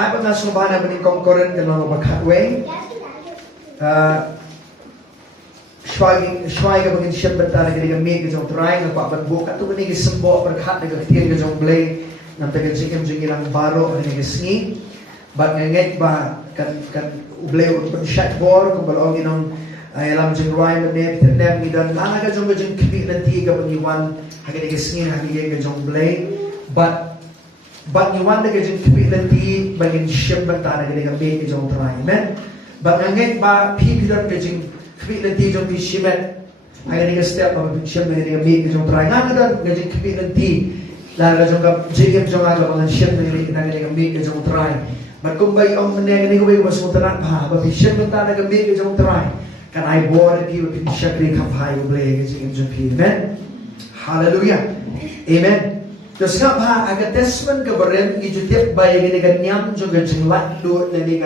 hai ba nga sumana ba ni kongkoren ka nang bakatwe Shwai ka bangin siyam bata na kanilang may kajong try nga papanbuk at ito kanigis sambo perkat na kaktiyan kajong blay ng tagal sikim jing ilang baro kanigis ngi but ngayit ba kan ublay utpan shotbor kung balongin ng alam Jingkhawai manep Pyndep ngidan lana kajong kipi nanti ka pangiwan kanigis ngi hakigay kajong blay but ngiwan na kajong kipi nanti bangin siyam bata na kanilang may kajong try amen but ngayit ba pipilan kajong Kapit nanti jom di shimet. Ay nga step ang siyem na nga may kajong try. Nga doon, nga jing kapit nanti. Lara jong ka, jigim jong nga mga siyem na nga may kajong try. But kung ba yung mga nga nga mas mutanak pa, babi siyem na nga may kajong try. Kan ay buwan at iyo, pinsiyak rin kapay ublay kajing jong pi. Amen? Hallelujah. Amen. Terus nga pa, aga testament ka ba rin, ijutip ba yung ganyan jong kajing latlo na ni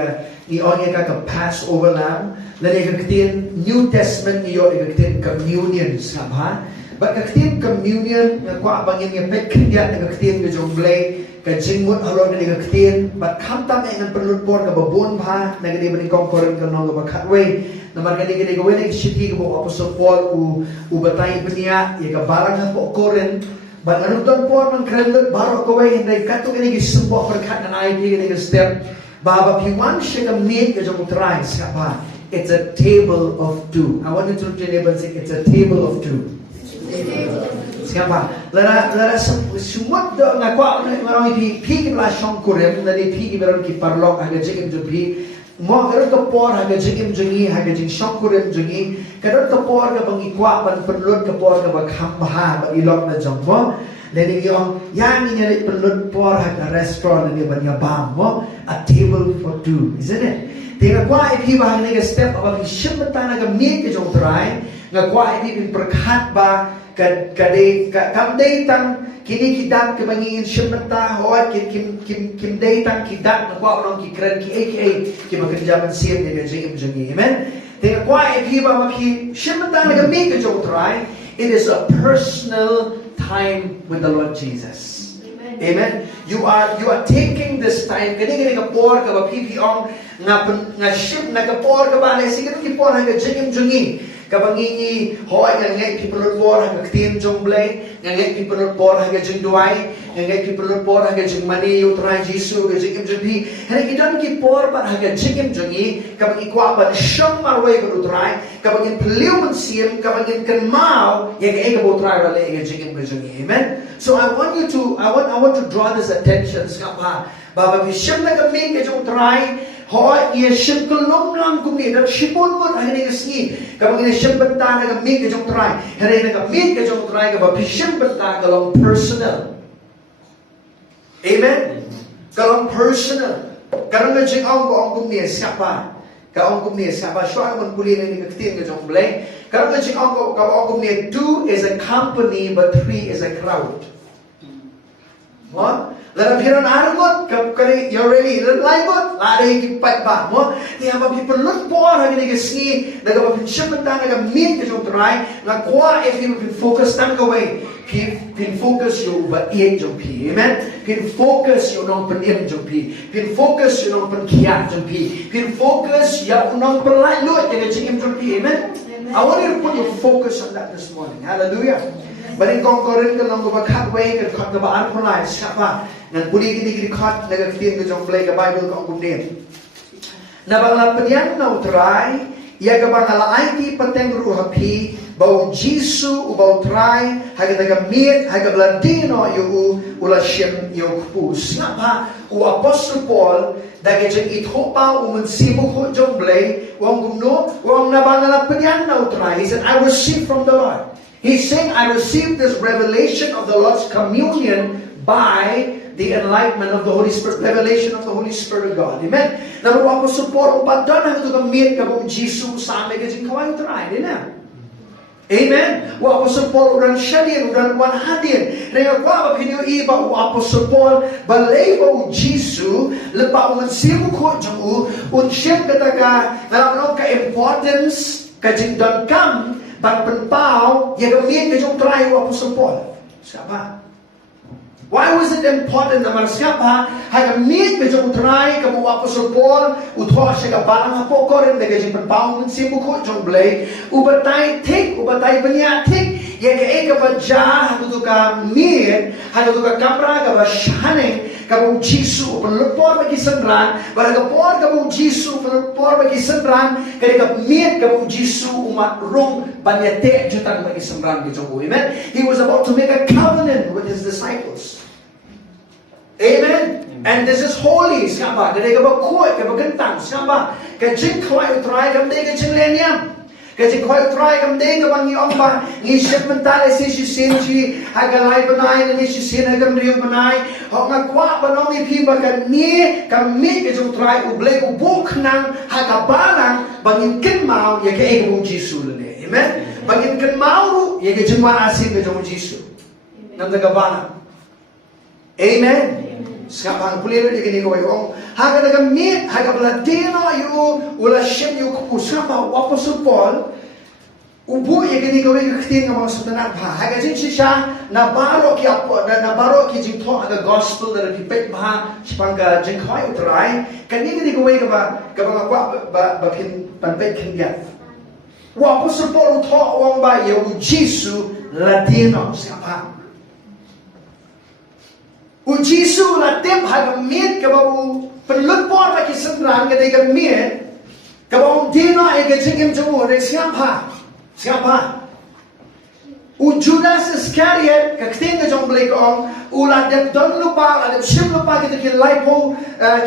onya ka Passover lamb. Lali kaktin New Testament niyo kaktin communion sabha. But kaktin communion nga kwa bangin nga pekriya na kaktin nga jonglay ka jingmut halo na kaktin but kamtam ay ng panlutpor ka babon ba na gani ba ni kongkoren ka nang bakatway na margani gani gawin ay shiti ka mo Apostol Paul u batay niya ya ka barang na po koren but anong don po ng krendot baro ko way hindi kato gani gisumbo perkat na ay gani nga step baba piwan siya ka meet ka jong try sabha. It's a table of two. I want you to look to your neighbor and say, it's a table of two. Siapa? Lara sumut do nga kwa marami pigi la shong kurem na ni pigi beron ki parlok aga jigim jubi mo beron to por aga jigim jungi aga jing shong kurem jungi kadon to por ga bangi kwa pan penlut ka por ga bakham baha ba ilok na jong mo leni yung yang ni penlut por aga restaurant ni banya bam mo a table for two, isn't it? Tengah kuat ipi bahagian ni step apa ni syembatan agak mie ke jong try ngak kuat ipi perkat ba kadai kamdai tang kini kidat kebangin syembatan hoat kim dai tang kidat ngak kuat orang ki keren ki aka ki bekerja mensiap ni jeng jengi amen. Tengah kuat ipi ba maki syembatan agak mie ke jong try. It is a personal time with the Lord Jesus. Amen. You are taking this time. Kani ka por ka ba pipi ong nga ship na ka por ka ba le sige ki por nga jingim jungi ka bangingi hoy nga ngai people por nga tin jong blay nga ngai people por nga jing duai nga ngai people por nga jing mani u Trai Jisu nga jingim jungi hani ki don ki por ba nga jingim jungi ka bangi kwa ba shong marway ka u Trai ka bangin peliu mensiam ka bangin Kynmaw nga ngai ka bo Trai ba le nga jingim jungi amen. So I want to draw this attention skapa baba bi shem na kami ke jong Trai hoy ye shem kolom lang kumi dat shipon mo ay ni sni kapag ni shem banta na kami ke jong Trai hari na kami ke jong Trai ka ba bi shem banta ka long personal amen kalong personal karang na jing ang kumi skapa ka ang kumi skapa shwa man kuli na ni kaktin ke jong blay karang na jing ang kumi two is a company but three is a crowd. What? Let appear on Aragot, kali you're ready, let laibot, lari kipat ba mo? Tiya ba pipelun po ang nagigasi, nagapapinsyamata, nagamit ka yung Trai, nagkuha if you can focus tang kaway, pin focus yung ba iyan yung pi, amen? Pin focus yung nang panim yung pi, pin focus yung nang pankiyat yung pi, pin focus yung nang palalot yung jingim yung pi, amen? I want you to put your focus on that this morning. Hallelujah. Baring kongkoren ka lang gubakatway ka kabaan ko na siapa nang puli kini kat nagaktin ka jong play ka Bible ka ang kumnin. Nabanglapan yan na Trai iya ka bang alaay ti pateng ruhapi bau Jisu u bau Trai haga nagamit haga blandino yu ulasyen yu kupus. Nga pa u Apostol Paul dagay jang ithopa u mensimu ko jong play uang gumno uang nabanglapan yan na Trai. He said, I received from the Lord. He's saying, I received this revelation of the Lord's communion by the enlightenment of the Holy Spirit, revelation of the Holy Spirit of God. Amen. Namun ako support ang pagdan ang ito kamit ka mong Jisu sa amin ka Jingkhawai Trai. Amen. Wa ako support uran syadin, uran wanhadin. Na yung kwa mapinyo iba wa ako support balay o Jisu lepa uman simu ko jang unsyem kataka nalang ka importance ka jingdan kam Pag penpao, ya gamit ka yung Trai o Apostol Paul. Siapa? Why was it important naman siapa? Haga meet medyo utray kamu Apostle Paul utho siya ka balang hapo ko rin daga jing panpaung simu ko jong blay ubatay banyatik ya Kaei ka baja hadu ka meet hadu ka kamera ka bashaning kamu Jisu pelupor bagi sendran baraga por kamu Jisu pelupor bagi sendran kadika meet kamu Jisu umat rong banyate jutang bagi sendran di jong. Amen. He was about to make a covenant with his disciples. Amen. And this is holy. Siapa? Dari kau kuat, kau gentang. Siapa? Kau Jingkhawai Trai, kau deng kau Jingkhawai. Kau Jingkhawai Trai, kau deng kau bangi omba. Ngisip mental esi sinci, agalai benai, nisi sin agam riu benai. Hok ngakwa benongi piba kan ni, kami kau Trai ublei ubuk nang hagabalang bangin Kynmaw ya Kaei kau Jisu lene. Amen. Bangin Kynmaw ya kau Jingwan asin kau Jisu. Nam hagabalang. Amen. Sekarang boleh lagi ni kau yang haga daga meet haga beladino you ula shim you kusapa Apostle Paul ubu yang ni kau yang keting kau sebenarnya haga jin sisa na baro ki jin thok haga gospel dari pipet bah sepangga Jingkhawai Trai kan ni kau yang kau ba pin panpet kendia Apostle Paul thok wang ba you Jisu ladino sekarang Jisu la tem haga meet kabau pelupor bagi sendran kadai ka meet kabau dino ay ka jingim jumu re siapa Judas Iscariot ka kting ka jong blake ong ula dem don lupa la dem sim lupa kita ki laipo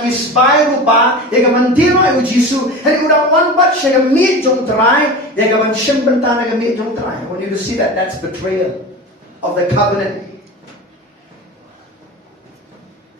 ki spy lupa ya ka mandino ay Jisu hari udah one batch ka meet jong Trai ya ka man sim bentana ka meet jong Trai. I want you to see that's betrayal of the covenant.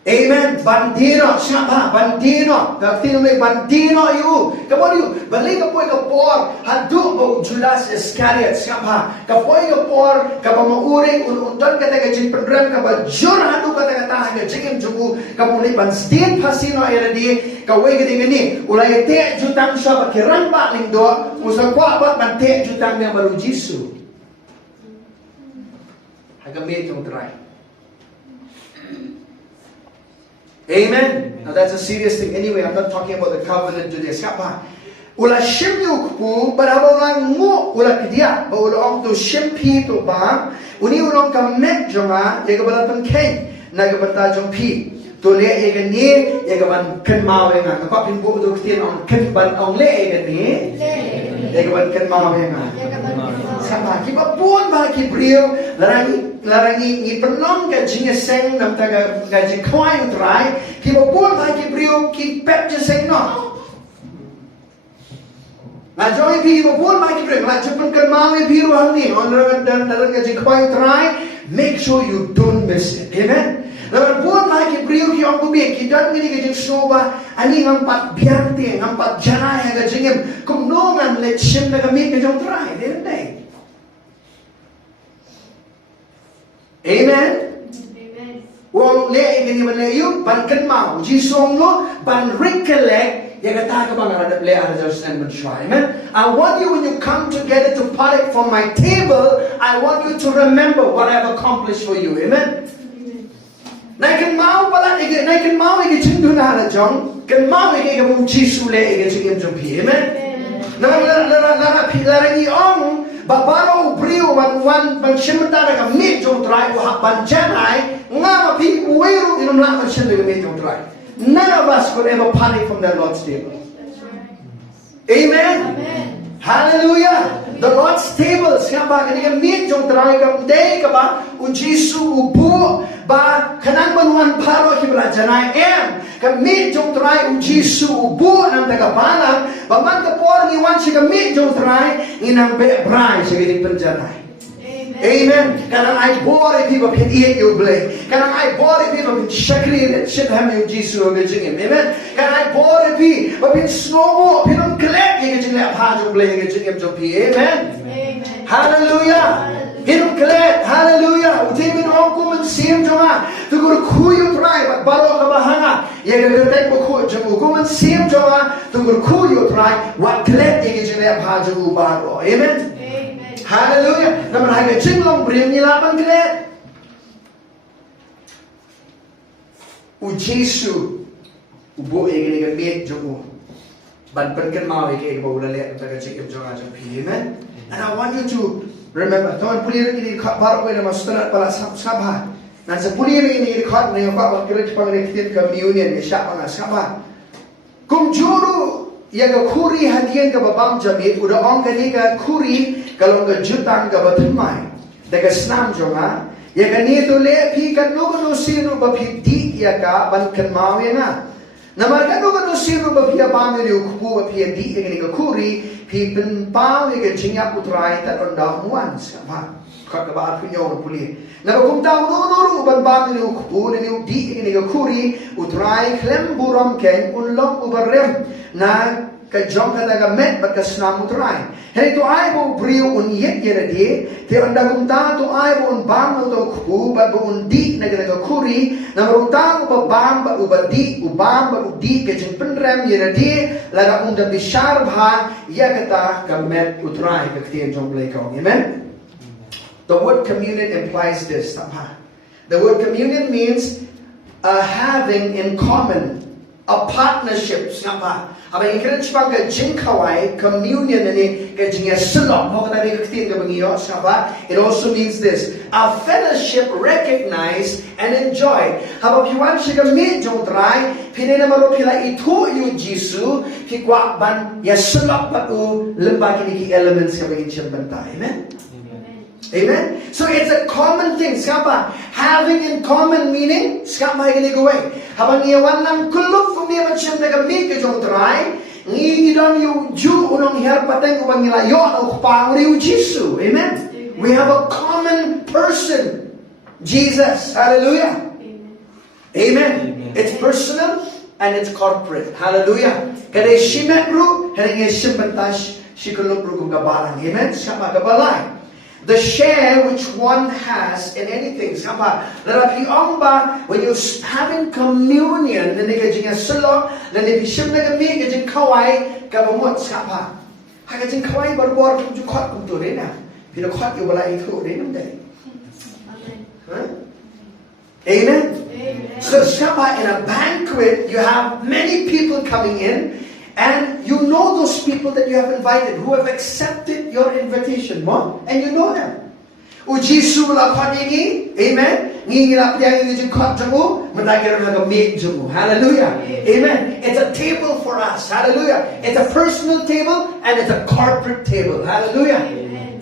Amen. Bandino, siapa? Bandino. Kau may bandino you. Kamu you. Balik kapoy kapor. Hadu mo Judas Iscariot. Siapa? Kapoy kapor. Kamu mauring undan kata kajin pendram. Kamu jur hadu kata kata kajin jumu. Kamu ni banstin pasino ayat di. Kau wei kini ni. Ulai te jutang siapa? Kiran pak lindo. Musa kuat buat bante jutang yang baru Jisu. Hagamit yung Trai. Amen. Now that's a serious thing. Anyway, I'm not talking about the covenant today. Siapa? Ula shimyu ku, but abang mu ula kidia, but ula ong tu shimpi tu bang. Uni ulong kamet jonga, ya kebalatan Kaei, na kebalatan jong pi. Tu le ya ni, ya keban Kynmaw nga. Kau pin bu tu kitin ong Kynban ong le ya ni, ya keban Kynmaw nga. Siapa? Kiba pun bah kibriu, larangi ni penom ka jingeseng nam taga ka Jingkhawai Trai ki bopon ba ki brio ki pep jeseng no la joy pi bopon ba ki brio la chupan Kynmaw pi ru hamni on dan ka Jingkhawai Trai. Make sure you don't miss it. Amen. La bopon ba ki brio ki ong kubi ki dan ni ka jing soba ani ngampat biante ngampat janai ka jingem kum no ngan let shim na ka mi ka jong Trai dei. Amen. Wong le ingin melayu ban Kynmaw Jisong lo ban recollect ya kata ka bang ada le ada stand and try. Amen. I want you when you come together to partake from my table, I want you to remember what I have accomplished for you. Amen. Nai Kynmaw pala nai Kynmaw igi chindu na hala jong Kynmaw igi ka Jisu le igi chingim jompi. Amen. La ni ong babaro brio ban shimta na meet jong Trai ko ban janai nga mapi uwero inum la ban shimta meet jong Trai. None of us could ever partake from the Lord's table. Amen. Hallelujah. The Lord's table siapa kini meet jong Trai kam day ka ba Jisu ubu ba kanang banuan paro hibla janai em ka meet jong Trai Jisu ubu nam taga balang ba man ka por ni wan si ka meet jong Trai inang be brai sa gini penjanai. Amen. Kanang ay bore people pin eat you blay. Kanang ay bore people pin shakri shit ham you Jisu ga jingim. Amen. Kanang ay bore people pin snowmo pin on klep ye ga jingle ha jong blay ga jingim jong pi. Amen. Hallelujah. Hinum klep. Hallelujah. Uti min ong ko man sim jonga. Tugur kuyu Trai bat baro ka bahanga. Ye ga tek mo ko jong ko man sim jonga. Tugur kuyu Trai wat klep ye ga jingle ha jong baro. Amen. Hallelujah. Naman haga jinglong bring ni laban klet. Jisu ubo ini kan miet jomu ban Kynmaw ini bawa lelak kita cakap jangan jampi, amen. And I want you to remember, tuan pulir ini baru kita masuk pada sabah. Dan sepulir ini dekat dengan Pak Wakil Pengerektir Communion siapa nak sabah. Kum juru yang kuri hadian ke babam jamit udah orang kini ke kuri kalau ke jutang ke batumai dekat senam jonga. Ya kan itu lepi kan nugu sinu bapi di ya ka ban Kynmaw ya na. Nama kan nugu sinu bapi abam ni ukupu bapi di ya kan kuri pi penpau ya kan jingap utrai tak rendah muan sama. Kat kebar punya puli. Nama kum tahu nuru ban bam ni ukupu ni di ya kan kuri utrai klem buram ken unlong ubarem na kajong kata met bat kasnam utrai. Hei tu ai bo brio un yet yera dia. Te anda kum ta tu ai bo un bam to ku ba bo un di na kata kuri na rum ta bo bam ba u ba di u bam ba u di ke jeng penrem yera dia laga unda bishar bha ya kata ka met utrai ka tien jong blai kong. Amen. The word communion implies this. The word communion means having in common, a partnership. Abang ikan cipang ke Jingkhawai communion ini ke jingnya selok. Mau kata dia ketin ke bengiyo, siapa? It also means this: a fellowship recognized and enjoyed. Haba piwan siya kami jong Trai, pinay na maro pila itu yu Jisu, pikwa ban ya selok patu lembah kini ki elements ka bangin siya banta. Amen. Amen. So it's a common thing. Siapa? Having in common meaning. Siapa yang ini gue? Habang iyawan ng kulub kung niya macam nagamit ke jong Trai, ngi idong yu ju unong hiyar pateng ubang nila yo ang kupang yu Jisu. Amen. We have a common person, Jesus. Hallelujah. Amen. It's personal and it's corporate. Hallelujah. Kada shimet ru, hanya shimbantash shikulub ru kung kabarang. Amen. Siapa kabalay? The share which one has in anything. Siapa? Larapi ongba when you're having communion, then they get selok, then they bishim na kami get Jingkhawai kabamot siapa? Haga Jingkhawai berbor kum jukot kum tu rena. Pino kot you bala itu rena deh. Amen. So siapa? In a banquet, you have many people coming in. And you know those people that you have invited who have accepted your invitation, Mom, and you know them. Jisu lakon ini, amen. Ngi ngilap yang ini jengkot jemu, menagir naga meet jemu. Hallelujah, amen. It's a table for us. Hallelujah. It's a personal table and it's a corporate table. Hallelujah,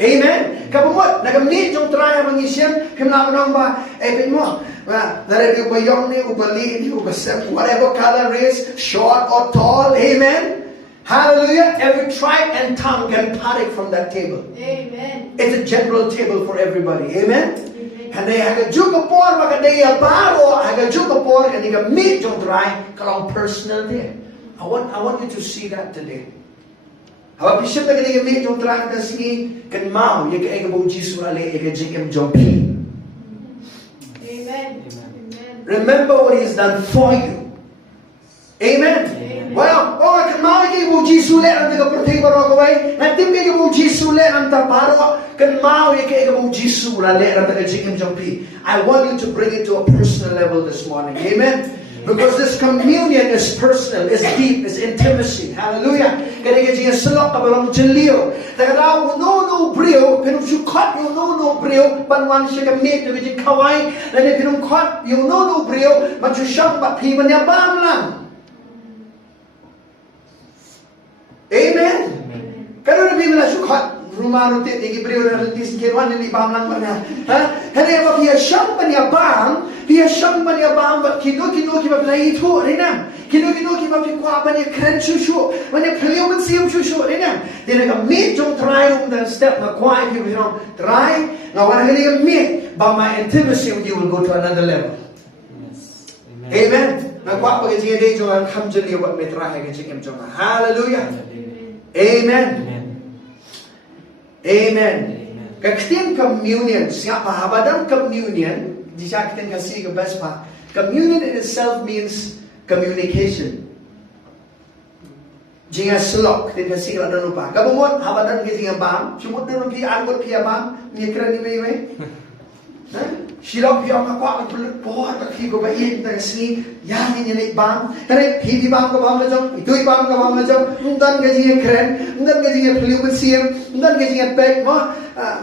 amen. Kapumot naga meet jeng Trai mangisyan, kimna manong ba? Pinmo. Dari dia bayong ni, ubali ni, ubasem, whatever color is, short or tall, amen. Hallelujah. Every tribe and tongue can partake from that table. Amen. It's a general table for everybody, amen. And they have a juga por, maka dia baro, aga juga por, and they can meet jong Trai, kalau personal there. I want you to see that today. How about bishop na meet jong Trai kasi Kynmaw, yung kaya kabong Jisu ale, yung kaya jong pi. Remember what He has done for you. Amen. Well, Kynmaw kayo mo Jisu le ang taga-pertay baro kaway. Nantim kayo mo Jisu le ang taparo. Kynmaw kayo mo Jisu le ang taga-jikim jampi. I want you to bring it to a personal level this morning. Amen. Because this communion is personal, is deep, is intimacy. Hallelujah. Kaya kaya selok ka balong jeliyo. Taga daw no brio, pinusukot yung no brio, banwan siya gamit yung Jingkhawai. Lani pinungkot yung no brio, machusyang papi manyabam lang. Amen. Kano na bimila sukot? Rumah rutin ni brio na rutin kirwan ni bam lang mana. Kaya ba piya siyang panyabang bat kino kiba play itu rena. Kino kiba pikwa banya kren shushu, banya play man siam shushu rena. Dia nak meet jong Trai dan step na kwai you know Trai. Now when he meet, by my intimacy with you will go to another level. Yes. Amen. Na kwa pag jing day jong ang kamjali wat me Trai ka jing jong. Hallelujah. Amen. Amen. Kaktin communion, siapa habadang communion, di siya kitin kasi ka best pa. Communion in itself means communication. Jinga selok, kitin kasi ka ano pa. Kabumot, habadang kitin nga bam, sumot na nung angot piya bam, mikra ni may. Shilok piyong akwa ang pulut po at higo ba iit na sni yang ini bang kare hibi bang ka bang jong itui bang ka bang jong undan gaji kren undan gaji peliu besiem undan gaji pek mo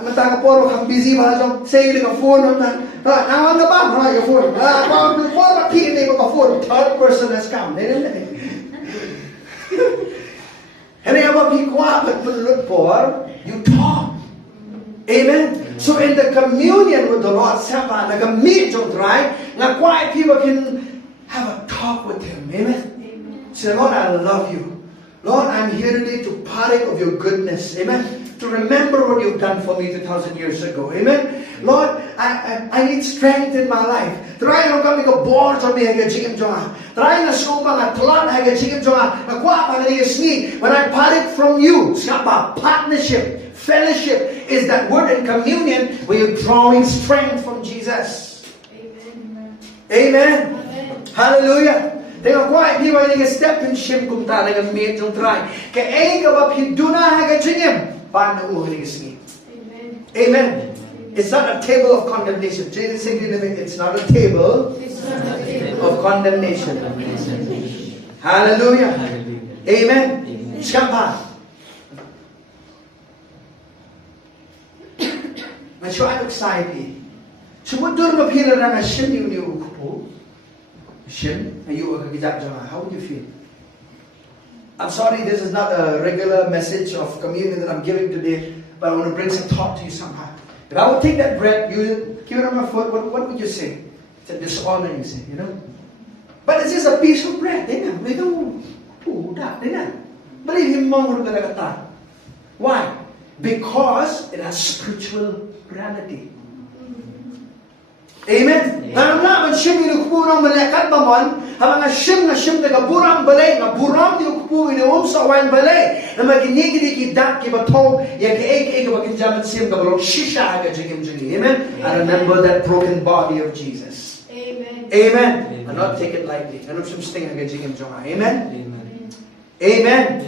mata ka poro kham busy ba jong say ka phone undan nawan ka bang ha ka phone pa po ba thi ni ka phone third person has come then and aba pi kwa at pulut po you talk. Amen. So in the communion with the Lord, Sapa, like a meat don't right, now quiet people can have a talk with Him. Amen. Say, Lord, I love you. Lord, I'm here today to partake of your goodness. Amen. To remember what you've done for me 2,000 years ago. Amen. Lord, I need strength in my life. Trai no kami ko bor to me haga jingim jonga. Trai na sumpa na tlan haga jingim jonga. Na kwa pa ni sni. When I partake from you, Sapa, partnership. Fellowship is that word in communion where you're drawing strength from Jesus. Amen. Amen. Hallelujah. Tengok kuai pi wai ni step in shim kum ta na meet jong try. Kaei ka ba hiduna ha ka jingim pa na u ni sni. Amen. Amen. It's not a table of condemnation. Jesus said it's not a table of condemnation. Hallelujah. Amen. Siapa? So I'm excited. So what do you feel around a shim you kupo? Shim, are you how would you feel? I'm sorry, this is not a regular message of communion that I'm giving today, but I want to bring some thought to you somehow. If I would take that bread, you give it on my foot, what would you say? It's a dishonor, you say, you know? But it's just a piece of bread, we don't do that, believe him more. Why? Because it has spiritual reality. Amen. Now na man shim ni kupuno malakat bamon, habang shim na buram balay, na buram di kupu ni sa wan balay. Na maginig ki dak ki batong, ya ke bagin jaman sim ka balong shisha ga jingim. Amen. I remember that broken body of Jesus. Amen. Amen. And not take it lightly. Ano some sting ga jingim jonga. Amen. Amen. Amen.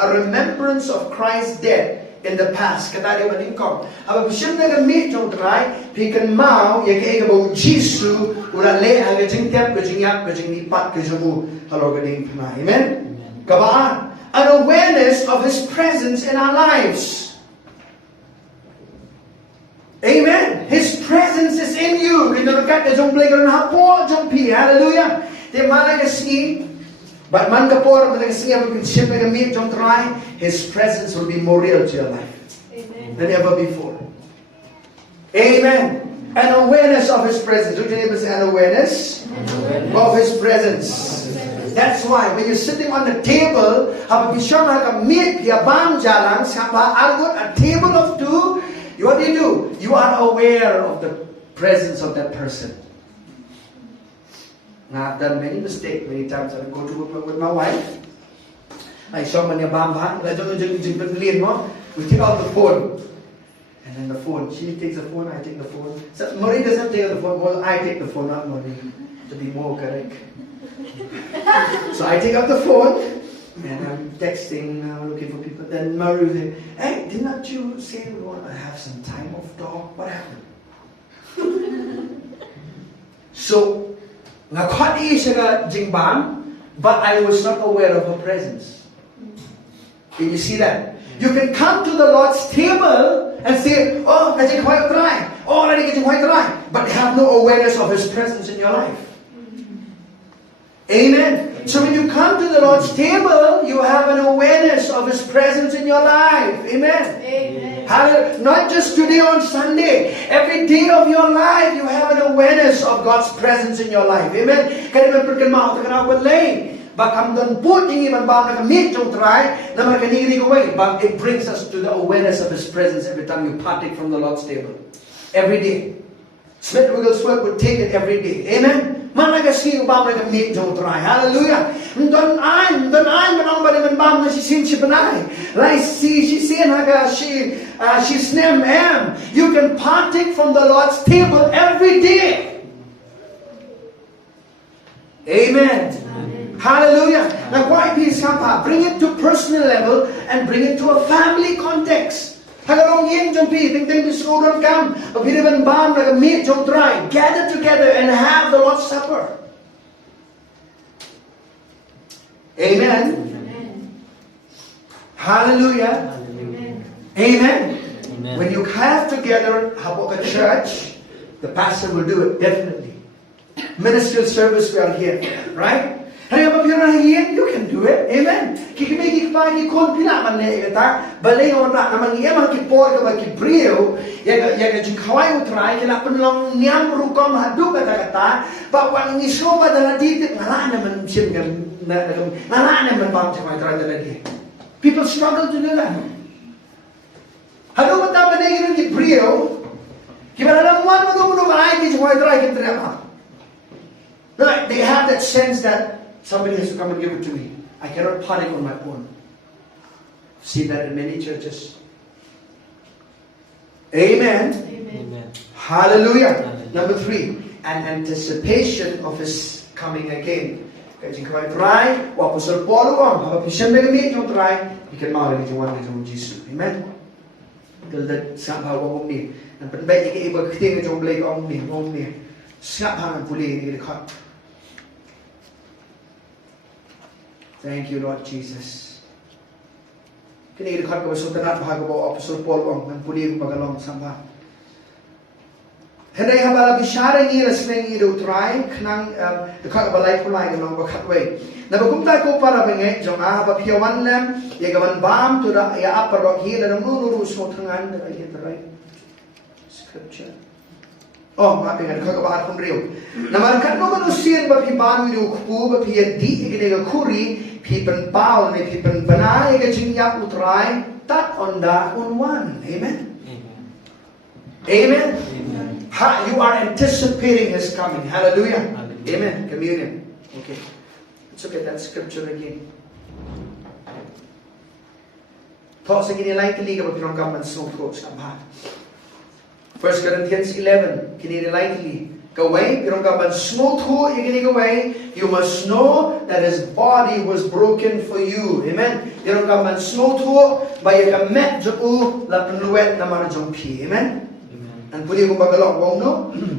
A remembrance of Christ's death in the past. Katali maningkong. Aba bisyam na gamit yung Trai, Kynmaw, yake ega Jisu, urale aga jingtep, gajingyap, gajingnipat, gajamu, halo ganing panay. Amen. Kabaan. An awareness of His presence in our lives. Amen. His presence is in you. Hallelujah. The malagasni. But His presence will be more real to your life. Amen. Than ever before. Amen. An awareness of His presence. Look at your neighbor, say an awareness of His presence. That's why when you're sitting on the table, a table of two, what do? You are aware of the presence of that person. Now, I've done many mistakes. Many times I go to with my wife. I saw my bamba. We take out the phone. And then the phone. She takes the phone, I take the phone. So Marie doesn't take the phone. Well, I take the phone, not Marie. To be more correct. So I take out the phone. And I'm texting, looking for people. Then Marie will say, hey, didn't you say we want to have some time off, dog? What happened? So, nakwati siya jingbang, but I was not aware of her presence. Can you see that? You can come to the Lord's table and say, oh, Jingkhawai Trai. Oh, Jingkhawai Trai. But have no awareness of His presence in your life. Amen. So when you come to the Lord's table, you have an awareness of His presence in your life. Amen. Amen. Not just today on Sunday. Every day of your life, you have an awareness of God's presence in your life. Amen. But it brings us to the awareness of His presence every time you partake from the Lord's table. Every day. Smith Wigglesworth would take it every day. Amen. Hallelujah. You can partake from the Lord's table every day. Amen. Hallelujah. Now, why peace? Bring it to personal level and bring it to a family context. Hagalong yin jong pi, ting ting bisu don kam, apiraban bam like a meat jong trai, gather together and have the Lord's Supper. Amen. Hallelujah. Amen. Amen. Amen. When you have together, how about a church, the pastor will do it, definitely. Ministerial service, we are here, right? You can do it. Amen. Kikimiki pagi kon pila man ne kata, balay on na naman iya man kipor ka ba kibriyo, yaga Jingkhawai utray kila penlong niam rukom hadu kata, bawa ni soba dalam titik ngala naman sim ngala naman bang Jingkhawai utray dalam. People struggle to do that. Hadu mata balay ng kibriyo, kibala lang one mo ay Jingkhawai utray kita. They have that sense that somebody has to come and give it to me. I cannot party on my own. See that in many churches. Amen. Amen. Hallelujah. Hallelujah. Number 3, an anticipation of His coming again. Jingkhawai Trai, Apostle Paul haba pisyan na gamit yung Trai, Kynmaw rin yung ng Jisu. Amen. Dahil sa hawa ni, ang panbay iba kiting yung blake ni, snap hang puli ni kat. Thank you, Lord Jesus. Kini kat ko sultanat bahagabaw Apostle Paul ang puli ko magalong samba. Henday habala bisyara ngi resneng ido Trai knang dekat balai kulai galong bakatway. Nabakumta ko para bengay jong haba piyawan lam yagawan bam to da ya aparok hi na nunuru so tangan da ya Trai. Scripture. Oh, maafin kan kau bahar pun riu. Namarkan mo manusia bapiban widu kupu bapiya di ikinega kuri pipen paul ne pipen banai ke jingyak utrai tat onda unwan. Amen. Amen. Amen. You are anticipating His coming. Hallelujah. Hallelujah. Amen. Communion. Okay. Let's look at that scripture again. Thoughts again like the league of Pirongam and so forth. 1 Corinthians 11, kinini lightly. Kaway, pirongkaban smooth ho, kaway. You must know that His body was broken for you. Amen. Pirongkaban smooth ho, baya kamet jo lapenluet na marjong pi. Amen. Ang puli ko bagalong wong no,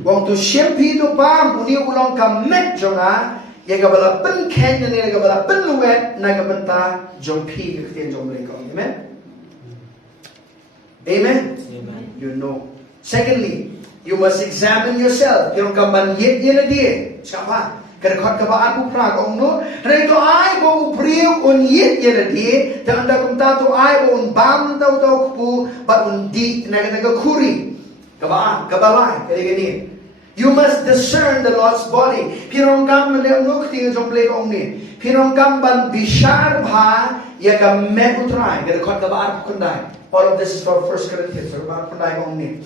wong to shempi to pam, uni ulong kamet jo nga, yagabala pen ken na yagabala penluet na gabanta jong pi kitiyan jong leko. Amen. Amen. Amen. You know. Secondly, you must examine yourself. Yung kaman yet yela die. Siapa? Kerkot kabaan ku prag ong no. Reto ay bo upriu on yet yela die. Dan anda kum tato ay bo on bam tau tau ku but on di naga kuri. Kabaan, kabalay, kaya gani. You must discern the Lord's body. Pirong kam mele no kting jong play ong ni. Pirong kam ban bishar bha ya kam me utray. Kerkot kabaan kundai. All of this is for 1 Corinthians. Kabaan kundai ong ni.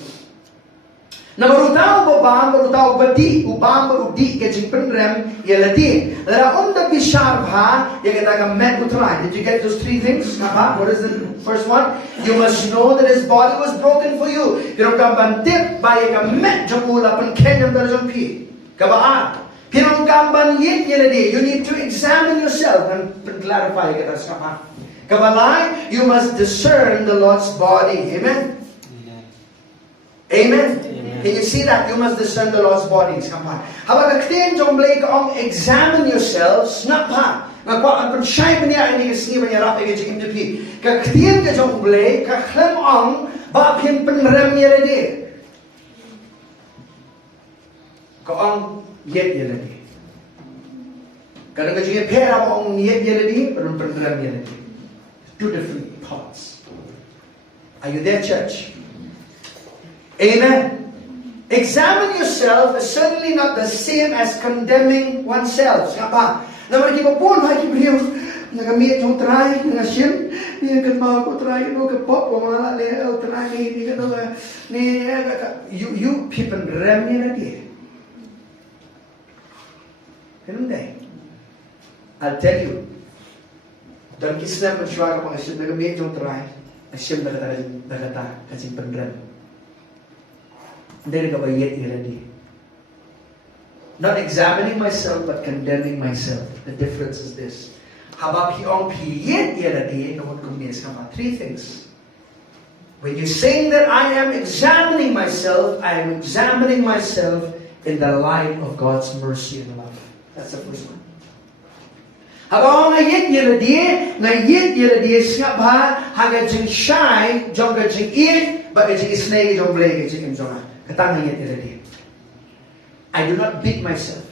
Na marutaw badi ubam barudi ke jingpen rem yelati. Lara onda bishar bha yagataga met utray. Did you get those 3 things? What is the first one? You must know that His body was broken for you. Pirong kambantip ba yaga met jangula pan kenyam darjong pi. Kabaan. Pirong kamban yet yelati. You need to examine yourself and clarify kita sama. Kabalay, you must discern the Lord's body. Amen. Amen. Can you see that? You must discern the Lord's bodies. Come on. Habang nagtiyan jong blake ong examine yourselves, snap ha. Ngapa ang pensay niya ini kesini banyak rapi ke jing imdepi. Kagtiyan ke jong blake, kaklem ong ba pin penrem niya lagi. Ko ong yet niya lagi. Kadang kadang pera ong yet niya lagi, pero penrem niya lagi. 2 different parts. Are you there, church? Amen. Examine yourself is certainly not the same as condemning oneself. Siapa? Naman kita pun lagi beliau nagamit yung Trai, nangasim, ni Kynmaw ko Trai, no kapop, wala le Trai ni ano ni you people rem niya lagi. Hindi. I'll tell you. Dan kisah mensyuara mga sim nagamit yung Trai, asim nakata kasi penrem. Not examining myself, but condemning myself. The difference is this. Habang piong piyet yeladi, no one comes 3 things. When you saying that I am examining myself, I am examining myself in the light of God's mercy and love. That's the first one. Habang ngayit yela dia siap ha haga jing shy jong ga jing eat but ga jing snake jong blay ga jing jong katang ngayit yela dia. I do not beat myself.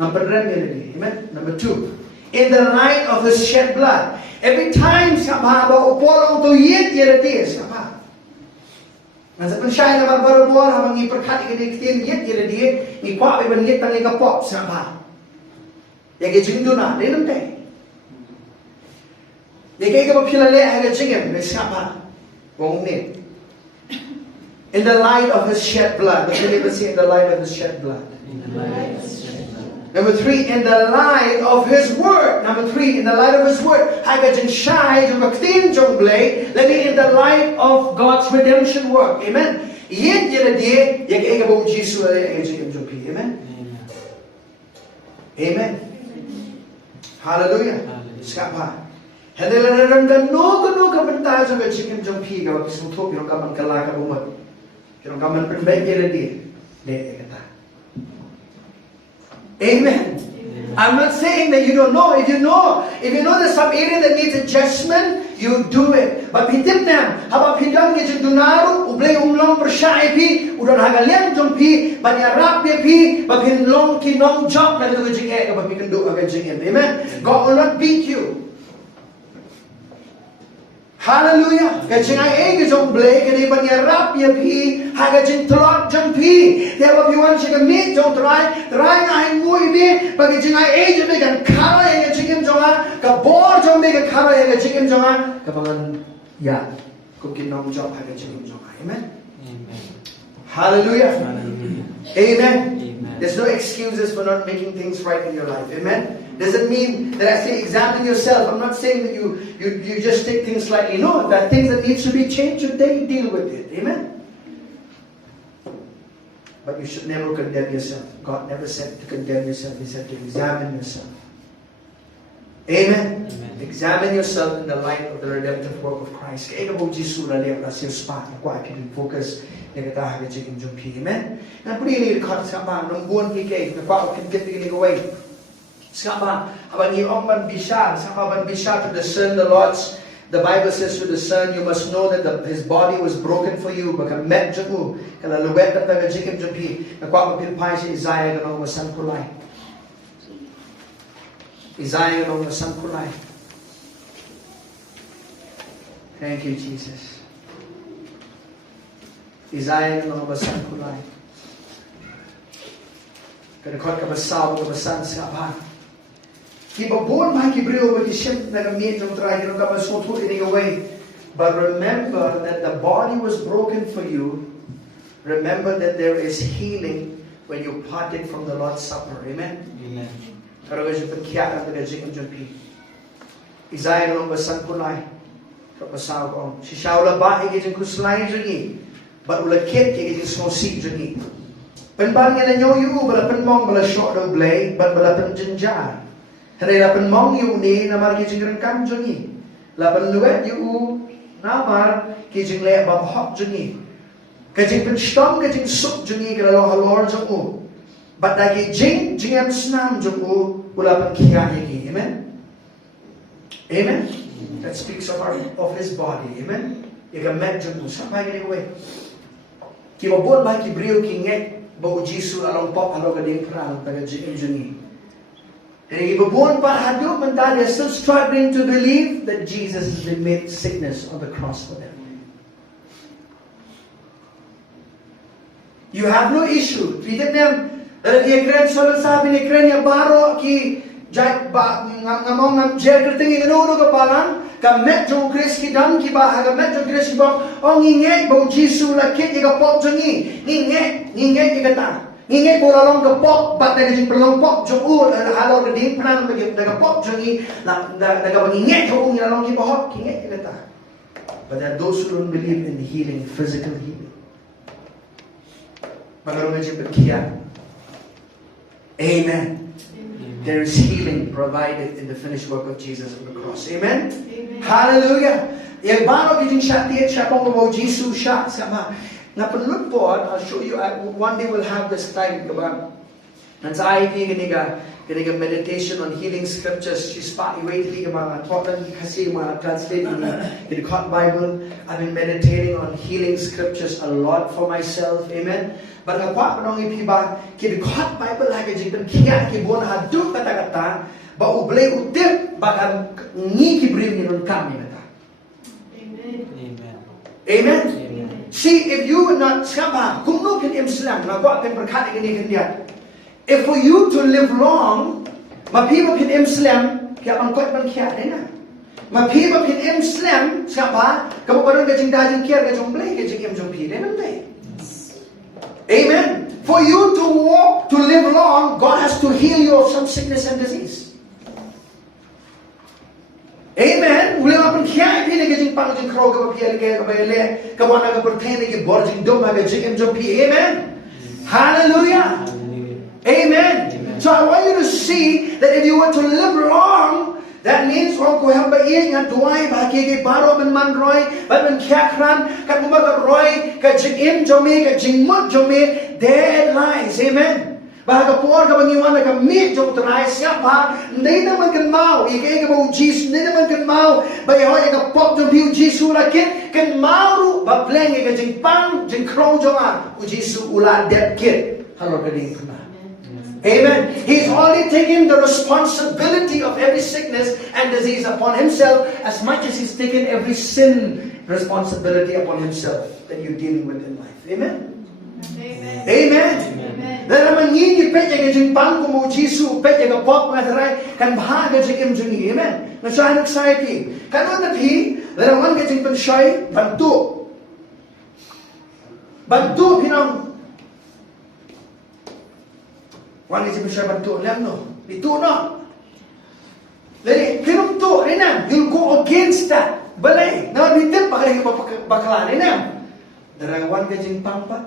Number 1 yela dia. Amen. Number 2, in the light of His shed blood. Every time siap ha ba upol to yit yela dia siap ha. Nasa pun shy na baru buar habang iperkat ga dia yit yela dia ni kwa ba yit tang ga pop siap ha. Yagi jing do na, they don't pay. Yagi ka pila le aga jingem, they sapa. Wong ne. In the light of His shed blood. The believers say in the light of His shed blood. Number 3, in the light of His word. Number 3, in the light of His word. Haga jing shai jong baktin jong blay. Let me in the light of God's redemption work. Amen. Yet yela dia yagi ka bong Jisu ale aga jingem jong pi. Amen. Amen. Hallelujah. Siapa? Hendak rendah no bentar juga cikin jompi kalau kisah tu pirong kaman kelak umat, pirong kaman perbaik dia kata. Amen. I'm not saying that you don't know. If you know there's some area that needs adjustment, you do it. But Pyndep nam, haba pindang ni dunaru, ublay umlong persyai pi, udah hagalian jompi, banyarap pi, babinlong kinong job na ito jing ka babikendo agad jing. Amen. God will not beat you. Hallelujah. Kajing ay gajong blay, kani banyarap pi, hagajing trot jompi. Tiap apiwan siya gamit jong try na ay mui bi, bagajing ay jompi kan kara yang jingim jonga, kabor jompi kan kara yang jingim jonga, kapangan ya, kung kinong job hagajing jonga. Amen. Amen. Hallelujah. Hallelujah. Amen. Amen. There's no excuses for not making things right in your life. Amen. Doesn't mean that I say examine yourself. I'm not saying that you just take things lightly. No, there are things that needs to be changed. You deal with it. Amen. But you should never condemn yourself. God never said to condemn yourself. He said to examine yourself. Amen. Amen. Examine yourself in the light of the redemptive work of Christ. Kaya ka Jisu na liya na siya spot na kwa akin focus na kataha ka jikin jumpi. Amen. Na puli ni record sa ba nung buwan kikay na kwa akin kitigin Kawai. Sa ba habang iyong ban bisya to discern the Lord's. The Bible says to discern, you must know that His body was broken for you. Baka medyo mo kala luwet na taga jikin jumpi na kwa mapilpay si Isaiah ganong masan kulay. Isaiah ganong masan kulay. Thank you, Jesus. Isaiah ng mga basang kulay. Kadakot kabasaw, kabasan sa apa. Kibabon ba kibriyo ba kisip na gamit ng Trai, yung kabasuto in a way. But remember that the body was broken for you. Remember that there is healing when you parted from the Lord's Supper. Amen? Amen. Karagay siya pagkiyat ang tagajik ang jumpi. Isaiah ng basang kulay. Kapasaw ko. Si Shaula ba higit yung kuslay dyan but ulat kit higit yung snosik dyan Penbang nga na nyo yung bala penmong bala short of blade but bala penjenjar. Haray la penmong yung ni namar higit yung rangkang dyan La penluwet yung namar higit yung lea bang hot dyan Kajing penstong kajing sup dyan kalalo halor dyan but dagi jing am snam dyan ula penkiyan yung Amen? Amen? That speaks of His body. Amen? Ika medyo mo. Saan ba yung way? Kimabon ba kibriyo kinget bago Jisu along pop halo kading pral taga jini. And ibabon para hadyo man they're still struggling to believe that Jesus has been made sickness on the cross for them. You have no issue. Treated them. Dahil kaya solo sabi ni kren ya baro ki Jai ba ngamong ngam jer tinggi nuno ka palang ka medyo Chris ki dam ki ba ha medyo Chris ba ong ingay bo Jisu la kit ka pop jongi ingay ka ta ingay bo la long ka pop ba ta ki pelong pop jo u halo ka di pran ka pop jongi na ka ingay ko ng long ki ba hot ingay ka ta. But there are those who don't believe in healing, physical healing. Magkaroon ng siya. Amen. there is healing provided in the finished work of Jesus on the cross. Amen? Hallelujah. Yang baru kita syatiat syabang bawa Jisu syak sama. Na penlut pot, I'll show you. One day we'll have this time. Anxiety, kiniga meditation on healing scriptures. She's part wait liga mga totan kasi mga translate in the Bible. I've been meditating on healing scriptures a lot for myself. Amen. But nga pa panong ipiba kid Bible haga jitan kiya kibon hadu kata-kata ba ublay utip ba ngi kibrim ni kami nata. Amen. Amen. Amen. See, if you would not skaba kung no kin Islam na ko akan berkat ini kandiat. If for you to live long, mapiba pin Islam, kaya ang kot man kaya na. Mapiba pin Islam, siapa? Kamu parang gajing dajing kaya gajong play, gajing jong pi, na day. Amen. For you to walk, to live long, God has to heal you of some sickness and disease. Amen. Uli nga pun kaya pi na gajing pang jing krow ka papiya kaya kabayale, kawana ka pertain na borjing dom na gajing jong pi. Amen. Hallelujah. Amen. So I want you to see that if you were to live long, that means orang ko hamba iyan nga duay bahagi baro man roy, man kiakran, kat bumaga roy, kat jingim jome, kat jingmut jome, there lies. Amen. Bahaga por ka bangiwan na kamit jong Trai siapa, hindi naman Kynmaw, ika ba Jisu, hindi naman Kynmaw, bayaw ika pop jong piu Jisu lakit, Kynmaw ru, bapleng ika jingpang, jingkrow jong Jisu ula dead kid. Hello kading kuna. Amen. He's already taken the responsibility of every sickness and disease upon himself as much as he's taken every sin responsibility upon himself that you're dealing with in life. Amen. Amen. Amen. Dan naman yun pet yung jing pang kumu Jisu pet yung pop nga Trai kan bahaga jing imjungi. Amen. Na siya anxiety. Kanon na pi, dan naman jing penshay bantu. Bantu pinang Wan isi bisa bantu lam no. Itu no. Jadi kirim tu rena, you'll go against that. Balai, na bitip bakalan rena. Darang wan kajing pampa,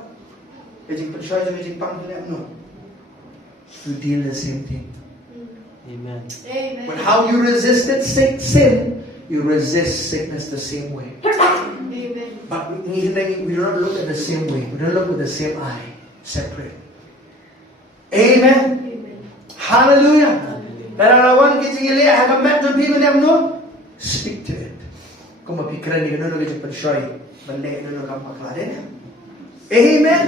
kajing penshay kajing pampa lam no. You deal the same thing. Amen. Amen. But how you resisted sin, you resist sickness the same way. Amen. But we do not look at the same way. We don't look with the same eye. Separate. Amen. Amen. Hallelujah. Daralawan kicing ili hagamat jom pi menem no. Speak to it. Kung mapikiran ni gano'n kicing penshay, balik no kampakladen. Amen.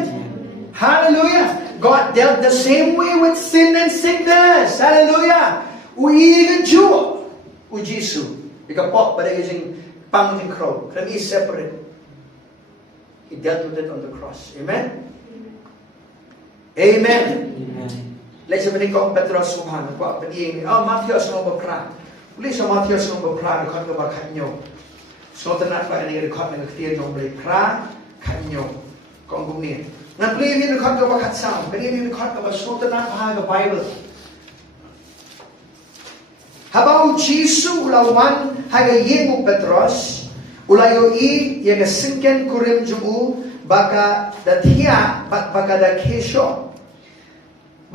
Hallelujah. God dealt the same way with sin and sickness. Hallelujah. Even Jew, Jisu, ikapok pada kicing pang kicing crow. Kami separate. He dealt with it on the cross. Amen. Amen. Let's say ko Petros Subhan ko apani Matthias no bapra. Uli sa Matthias no bapra ko ka ba kanyo. So tanat pa ni ko na ktiyan no pra kanyo. Kung gumni. Na please ni ko ba katsam. Kani ni ko ba so tanat pa ga Bible. Habang Jisu ulawan haga yemo Petros ulayo yaga singken kurim jumu baka dathia baka da kesho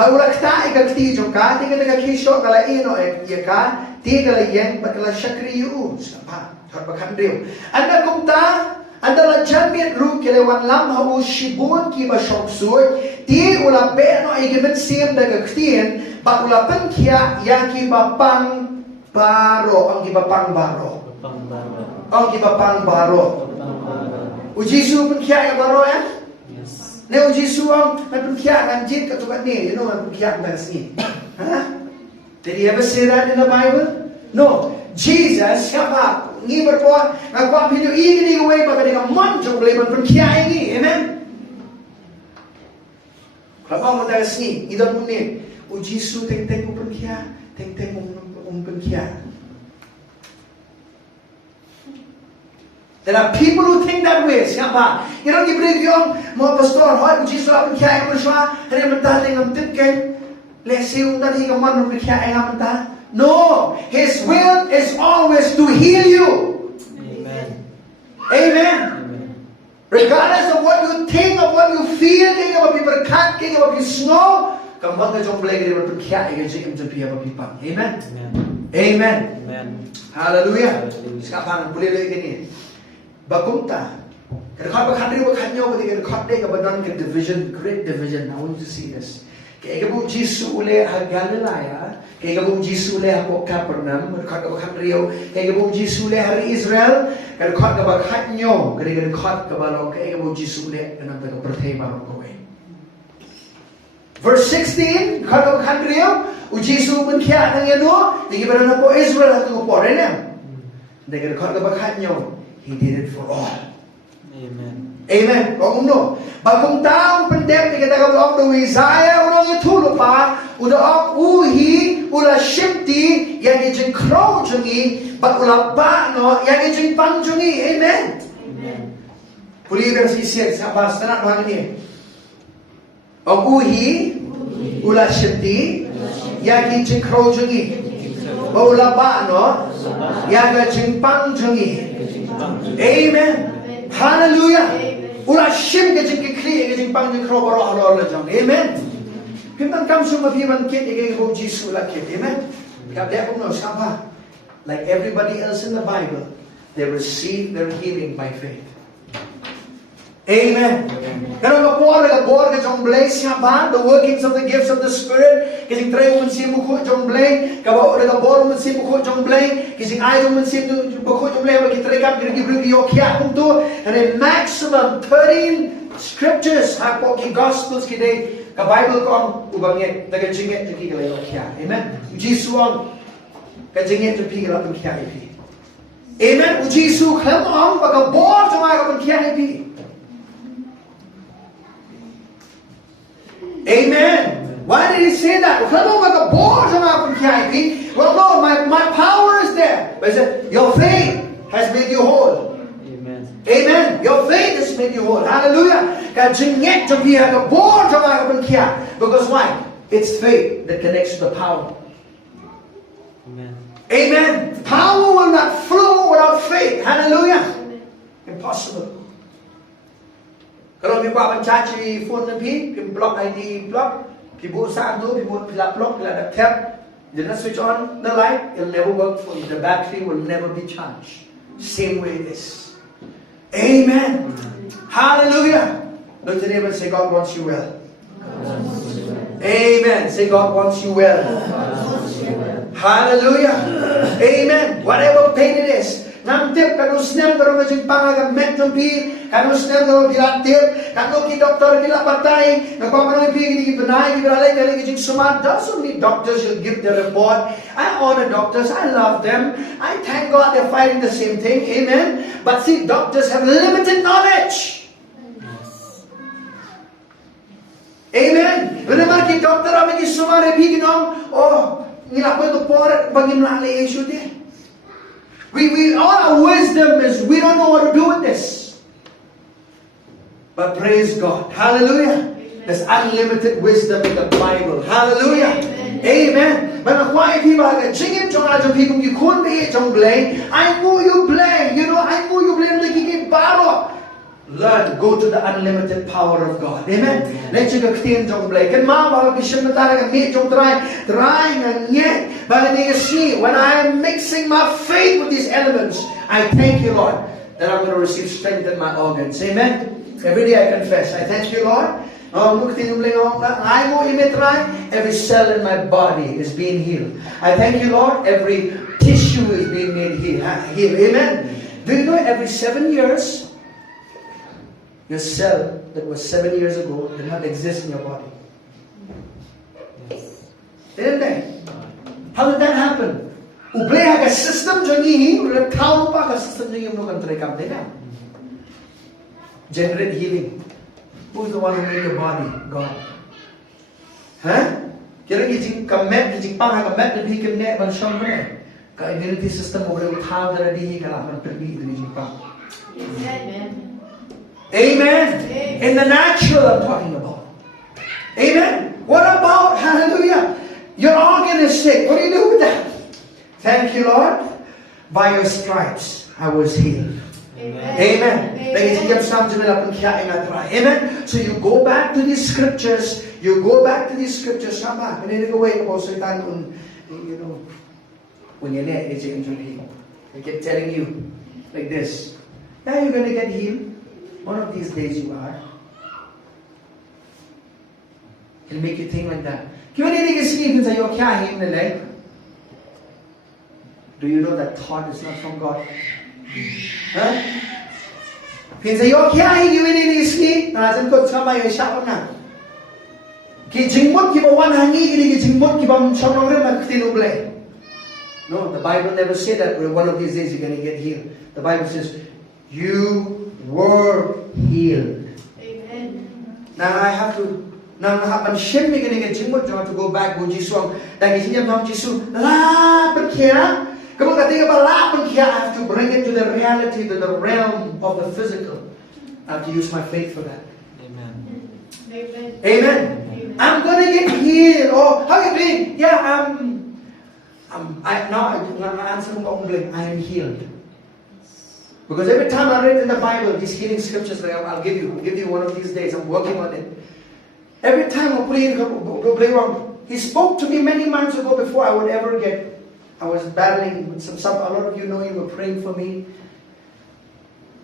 bagula kta ikakti jongka tiga daga kesho kala ino yaka tiga la yen bakala shakri yu sapa thar bakhandriu anda kumta anda la jamit ru kelewan lam hau shibun ki ba shok suy ti ula be no igimen sim daga ktien bagula penkia yaki bapang baro ang gibapang baro ang gibapang baro Jisu pun kia yang baru ya? Yes. Ne Jisu ang pun kia kan jit katukan ni, you know pun kia kan sini. Huh? Did he ever say that in the Bible? No. Jesus siapa? Ni berpuan ngakwa video ini away baka dengan manjung boleh pun kia ini, amen. Kalau mau dah sini, idan pun ni. Jisu teng pun kia, teng pun kia. There are people who think that way. Siapa? You know, you bring yung mga pastor, hoy, Jisu apun kaya mo siya, hari menta dengan tipken, lesi undan hi kaman rupit kaya nga menta. No, His will is always to heal you. Amen. Amen. Regardless of what you think, of what you feel, kaya mapi berkat, kaya mapi snow, Kamat ka jong blay ka rin kaya ka jing jong piya mapipang. Amen? Amen. Amen. Amen. Hallelujah. Hallelujah. Sekarang boleh lagi ni. Bagumta. Kalau kau hadri bakatnya, kau tidak kau dek kebenaran ke division, great division. I want you to see this. Kaya kamu Jisu oleh Galilea, kaya kamu Jisu oleh aku Kapernaum, kau hadri yo. Kaya kamu Jisu oleh hari Israel, kau bakatnya, kau balok, kaya kamu Jisu oleh nanti kau pertema kau. Verse 16, kau hadri yo. Jisu pun kia nang yano, jadi berana po Israel atau po rena. Dengan kau bakatnya, He did it for all. Amen. Amen. Kau umno. Bagong taong Pyndep dikatakan oleh orang Isaiah orang itu lupa udah uhi ula shimti yang ijin crow jungi but ula ba no yang ijin pang jungi. Amen. Amen. Puli versi siya sa basta na mga ni. Uhi ula shimti yang ijin crow jungi. Ula ba no yang ijin pang jungi. Amen. Hallelujah. Ula shim ke jing kri ke jing pang jing kro baro alo jang. Amen. Pimpan kam suma piman kit ke go Jisu la kit. Amen. Kap dia pun no siapa. Like everybody else in the Bible, they receive their healing by faith. Amen. Kalau kapor ke jong blay siapa, the workings of the gifts of the Spirit, ke jing Trai mun sim ko jong blay, kapor ke kapor mun sim ko jong blay, ke jing ai mun sim ko jong blay, ke Trai kap ke bring yo kya untuk, and in maximum 13 scriptures ha ko ki gospels ke day, ka Bible ko ubangye, daga jinget ke ki yo kya. Amen. Jisu ang ka jinget ke pi ke latong kya ipi. Amen. Jisu kham ang baka bor jong ai ko kya ipi. Amen. Why did he say that? Well, Lord, my power is there. But he said, your faith has made you whole. Amen. Amen. Your faith has made you whole. Hallelujah. Because why? It's faith that connects to the power. Amen. Amen. Power will not flow without faith. Hallelujah. Impossible. Kalau pipa mencaci phone nanti, pipa block ID block, pipa satu, pipa pilap block, pilap tap, you not switch on the light, it'll never work for you. The battery will never be charged. Same way it is. Amen. Hallelujah. Look to your neighbor and say, God wants you well. Amen. Say, God wants you well. Hallelujah. Amen. Whatever pain it is. Namtip kanu snem kanu majing pangaga metampi kanu snem kanu dilatip kanu ki doktor kila patay nagpapanoy pi ki benay ki beralay kali ki jing sumat. Doesn't mean doctors will give the report. I honor doctors. I love them. I thank God they're fighting the same thing. Amen. But see, doctors have limited knowledge. Amen. When naman ki doktor ami ki sumare pi ki nong oh nilakbo to por bagim lali issue di. We all our wisdom is we don't know what to do with this. But praise God. Hallelujah. There's unlimited wisdom in the Bible. Hallelujah. Amen. But why people are jingin jong ajong people you couldn't be jong blame. I know you blame. You know, I know you blame like you get baro. Learn, go to the unlimited power of God. Amen. Let you go jong blame. Kynmaw bago bishop na talaga meet jong try nga nyet. But see, when I am mixing my faith with these elements, I thank you, Lord, that I'm going to receive strength in my organs. Amen. Every day I confess. I thank you, Lord. Every cell in my body is being healed. I thank you, Lord. Every tissue is being made healed. Amen. Do you know every 7 years, your cell that was 7 years ago did not exist in your body? Yes. Didn't they? How did that happen? Ubleha ka system jangi, ulit tao pa ka system jangi mo kan try kam dena. Generate healing. Who's the one who made your body? God. Huh? Kira kijing kamet, kijing pang kamet na bikin ne ban sham ne. Ka immunity system mo ulit tao na di ka laban pergi di kijing pang. Amen. Amen. In the natural I'm talking about. Amen. What about, hallelujah, your organ is sick. What do you do with that? Thank you, Lord. By your stripes I was healed. Amen. Lagi sikap sam jumela pun kia ingat Trai. Amen. So you go back to these scriptures. You go back to these scriptures. Sama. Ini ko way ko Satan un, you know, when you're there, it's injury. I keep telling you like this. Yeah, you're gonna get healed. One of these days you are. He'll make you think like that. Kaya hindi kasi sa'yo kaya him na like. Do you know that thought is not from God? Huh? Pinsa yo kaya hindi ni iski, nasan ko sama yo siya na. Ki jingmot ki bawan hangi ini ki jingmot ki bam shamang rin magtinuble. No, the Bible never said that one of these days you're going to get healed. The Bible says you were healed. Amen. Now I have to. Now I'm shame me going to get jingmot to go back with Jisu. Dahil siya nam Jisu la perkya. Kapag katinga ba laban kaya, I have to bring it to the reality, to the realm of the physical. I have to use my faith for that. Amen. Amen. Amen. I'm gonna get healed. Oh, how you doing? Yeah, now I'm answering the only. I am healed. Because every time I read in the Bible, these healing scriptures that I'll give you one of these days. I'm working on it. Every time I put it, He spoke to me many months ago before I would ever get. I was battling with a lot of you know you were praying for me.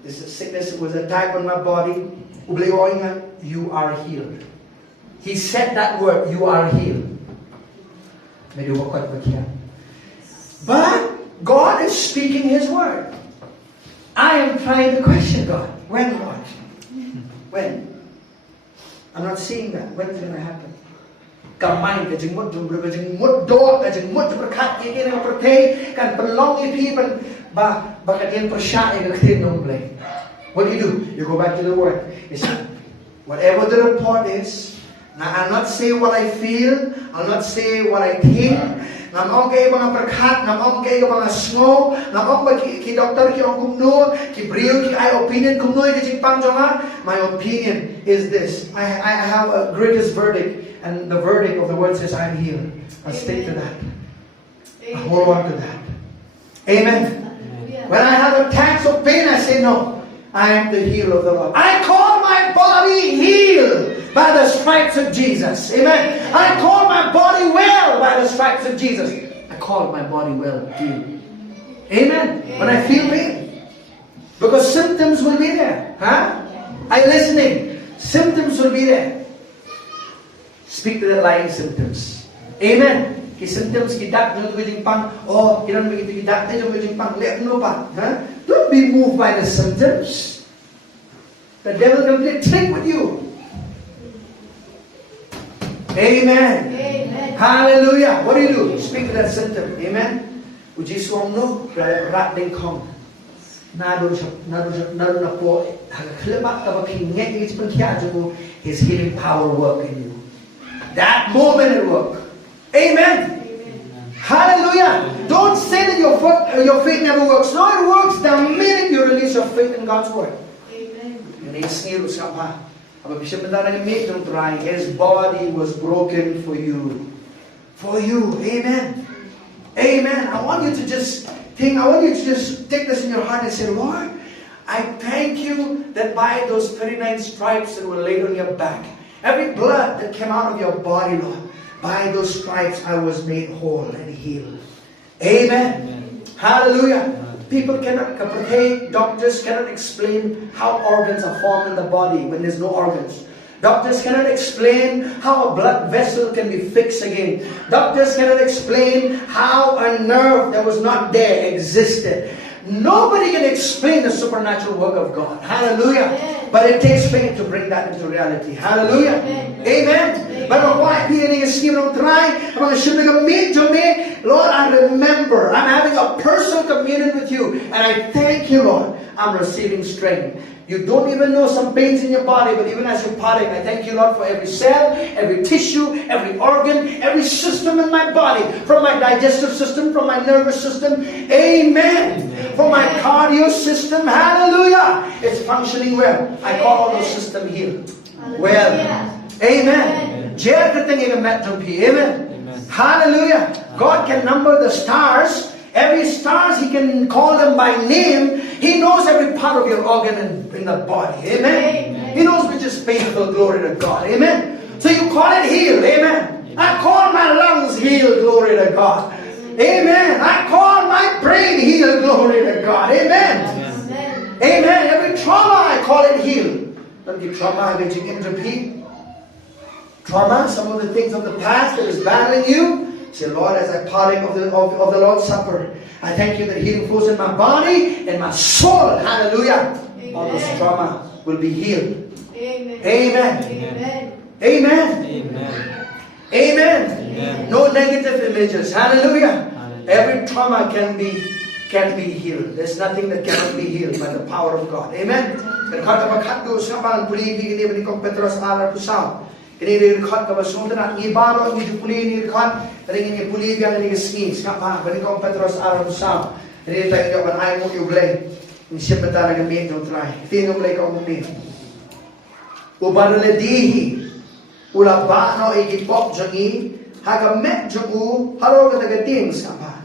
This sickness was a attack on my body. You are healed. He said that word, you are healed. But God is speaking His word. I am trying to question God. When, Lord? When? I'm not seeing that. When is it going to happen? Kamay ka jingmot jumbre ka jingmot do ka jingmot berkat kiki na pertay kan pelong ipi pen ba kadian persya ka kadian nomble. What do? You go back to the word. You say, whatever the report is, now I'll not say what I feel, I'll not say what I think. Namong kay mga berkat, namong kay mga snow, namong ba ki doktor ki ong kumno, ki brio ki ay opinion kumno ki jingpang jonga. My opinion is this. I have a greatest verdict. And the verdict of the word says, I am healed. I'll stick to that. I hold on to that. Amen. When I have attacks of pain, I say, no, I am the healer of the Lord. I call my body healed by the stripes of Jesus. Amen. I call my body well by the stripes of Jesus. I call my body well healed. Amen. When I feel pain. Because symptoms will be there. Huh? Are you listening? Symptoms will be there. Speak to the lying symptoms. Amen. Ki symptoms kidak no gujing pang. Oh, kiran begitu kidak te jo gujing pang. Let no pa. Huh? Don't be moved by the symptoms. The devil can play trick with you. Amen. Amen. Hallelujah. What do? Speak to that symptom. Amen. Uji suam no rat ding kong. Nado na po. Haglebat ka bakingek it's pun kia jo His healing power work in you. That moment it work. Amen. Hallelujah. Don't say that your faith never works. No, it works the minute you release your faith in God's word. Amen. His body was broken for you. For you. Amen. Amen. I want you to just think, I want you to just take this in your heart and say, Lord, I thank you that by those 39 stripes that were laid on your back, every blood that came out of your body, Lord, by those stripes I was made whole and healed. Amen. Amen. Hallelujah. Amen. People cannot, doctors cannot explain how organs are formed in the body when there's no organs. Doctors cannot explain how a blood vessel can be fixed again. Doctors cannot explain how a nerve that was not there existed. Nobody can explain the supernatural work of God. Hallelujah. Amen. But it takes faith to bring that into reality. Hallelujah. Amen. Amen. But why being a scheme of Trai, Lord, I remember I'm having a personal communion with you. And I thank you, Lord. I'm receiving strength. You don't even know some pains in your body, but even as you partake, I thank you, Lord, for every cell, every tissue, every organ, every system in my body, from my digestive system, from my nervous system. Amen. From my cardio system. Hallelujah. It's functioning well. I call all those systems healed. Well. Amen. Amen. Hallelujah. God can number the stars Every stars, He can call them by name. He knows every part of your organ in the body. Amen. He knows which is painful. Glory to God. Amen. So you call it healed. Amen. I call my lungs healed. Glory to God. Amen. I call my brain healed. Glory to God. Amen. Amen. Every trauma, I call it healed. Don't give trauma, I repeat. Trauma, some of the things of the past that is battling you. Say, Lord, as I partake of the Lord's Supper, I thank you that healing flows in my body and my soul. Hallelujah. Amen. All this trauma will be healed. Amen. Amen. Amen. Amen. Amen. Amen. Amen. No negative images. Hallelujah. Hallelujah. Every trauma can be healed. There's nothing that cannot be healed by the power of God. Amen. Ini rekat ke basunda nak ibaro ni jupuli ni rekat ring ni puli biang ni kesini skapa bani kom Petros aram sam ini tak yo ban ai mo yo blai ni siapa tak lagi main jom try tino blai kom ni ubadale dihi ula ba no igi pop jangi haga met jugu halo kata gating skapa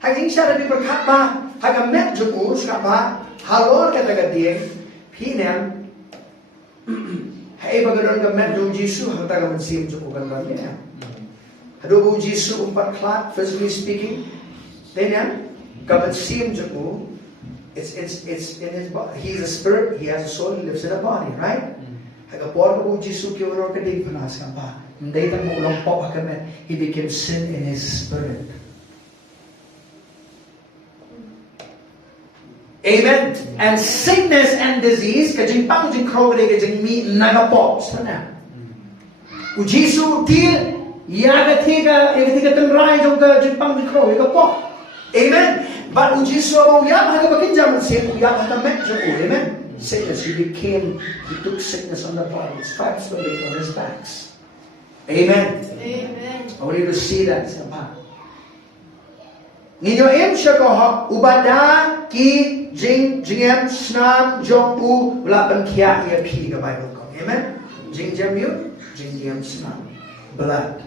haging syara di berkat ba haga met jugu skapa halo kata gating pinam Hey, bagaimana kemen do Jisu harta kamu sim cukup kan banyak. Hado bu Jisu umpat klat, physically speaking, then kamu sim cukup. It's in his body. He is a spirit. He has a soul. He lives in a body, right? Hagapor bu Jisu kyo ro kedik panas kampa. Hindi tan mo ulang pop hakamen. He became sin in his spirit. Amen. And sickness and disease, kajing pang jing krow de kajing mi nagapop, sana. Ujisu til yaga tiga tenrai jong ka jing pang jing krow ikapop. Amen. But ujisu mo yam haga bakin jam sin yam haga met jong. Amen. Sickness, he took sickness on the body, stripes were laid on his backs. Amen. Amen. I want you to see that, sama. Ninyo em siya ko ubada ki jingem snam jong u lapan kia ia pi ka Bible ko. Amen. Jingem you jingem snam blood.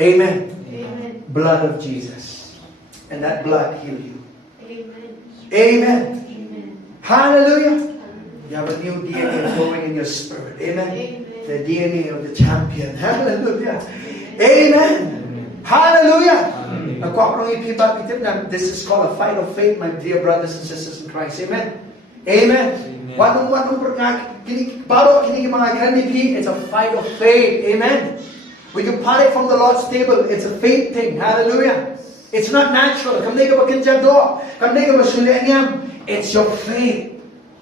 Amen. Amen. Blood of Jesus, and that blood heal you. Amen. Amen. Amen. Hallelujah. You have a new DNA flowing in your spirit. Amen. Amen. The DNA of the champion. Hallelujah. Amen. Hallelujah. This is called a fight of faith, my dear brothers and sisters in Christ. Amen. Amen. It's a fight of faith. Amen. When you partake from the Lord's table, it's a faith thing. Hallelujah. It's not natural. It's your faith.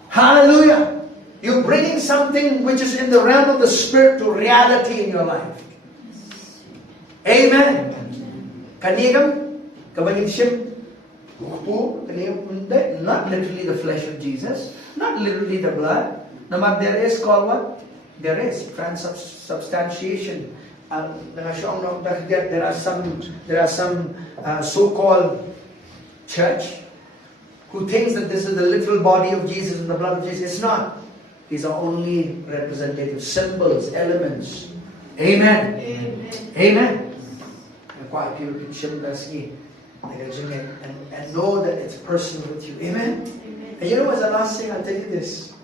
Hallelujah. You're bringing something which is in the realm of the Spirit to reality in your life. Amen. Kanigam, kabanishim, not literally the flesh of Jesus, not literally the blood. Naman there is called what? There is transubstantiation. There are some so-called church who thinks that this is the literal body of Jesus and the blood of Jesus. It's not. These are only representative symbols, elements. Amen. Amen. Amen. Quite people can shim and know that it's personal with you. Amen. Amen. And you know what's the last thing? I'll tell you this.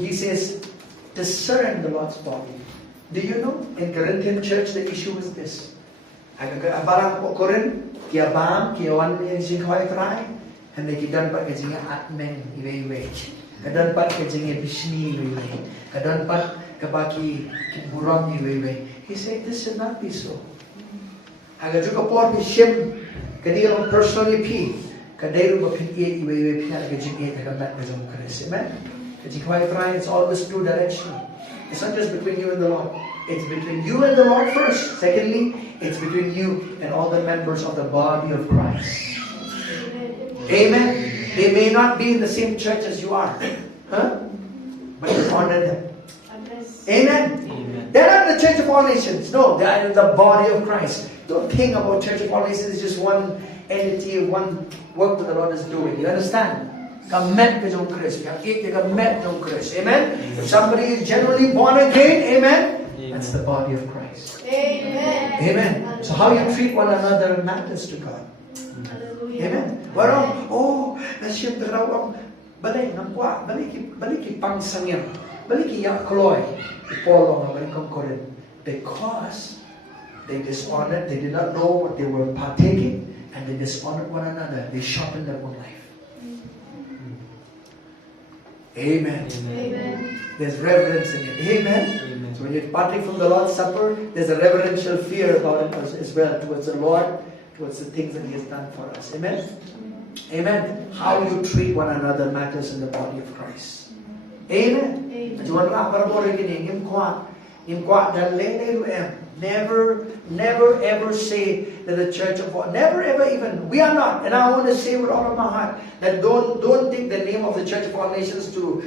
He says, discern the Lord's body. Do you know in Corinthian church the issue is this? Barang po Korin, kia bam, kia wan Jingkhawai Trai, and they kidan pat kajinga atmen iwe. Kadan pat kajinga bishni iwe. Kadan pat kabaki burong iwe. He said this should not be so. Hagajuka por bishim kadiro personally pi. Kadiro bapin iwe pi kajinga kagamat kajong kares. Amen. Jingkhawai Trai, it's always two directional. It's not just between you and the Lord. It's between you and the Lord first. Secondly, it's between you and all the members of the body of Christ. Amen. They may not be in the same church as you are. Huh? But you honor them. Amen. Amen. They're not the church of all nations. No, they are in the body of Christ. Don't think about church of all nations. It's just one entity, one work that the Lord is doing. You understand? Amen. If somebody is genuinely born again, amen. That's the body of Christ. Amen. Amen. So how you treat one another matters to God. Hallelujah. Amen. Warong, nasyem darawang balay ng kwa, baliki pang sangyan, baliki yak kloy, ipolong na balikong korin. Because they dishonored, they did not know what they were partaking, and they dishonored one another. They sharpened their own life. Amen. Amen. There's reverence in it. Amen. Amen. So when you partake from the Lord's Supper, there's a reverential fear about it as well towards the Lord, towards the things that He has done for us. Amen. Amen. How you treat one another matters in the body of Christ. Amen. Juan ra para mo rin gini, imkwa dan lene em. Never ever say that the church of God, never ever even, we are not, and I want to say with all of my heart, that don't take the name of the Church of All Nations to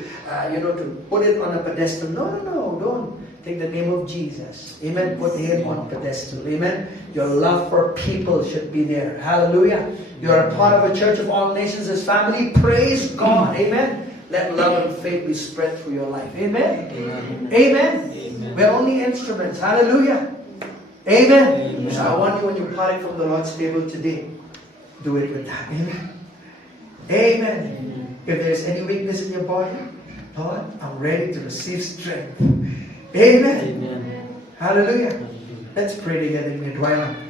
put it on a pedestal. No, don't. Take the name of Jesus. Amen. Put Him on a pedestal. Amen. Your love for people should be there. Hallelujah. You are a part of a Church of All Nations as family. Praise God. Amen. Let love and faith be spread through your life. Amen. Amen. Amen. Amen. We're only instruments. Hallelujah. Amen. Amen. So I want you, when you partake from the Lord's table today, do it with that. Amen. Amen. If there's any weakness in your body, Lord, I'm ready to receive strength. Amen. Amen. Hallelujah. Let's pray together in your dwelling.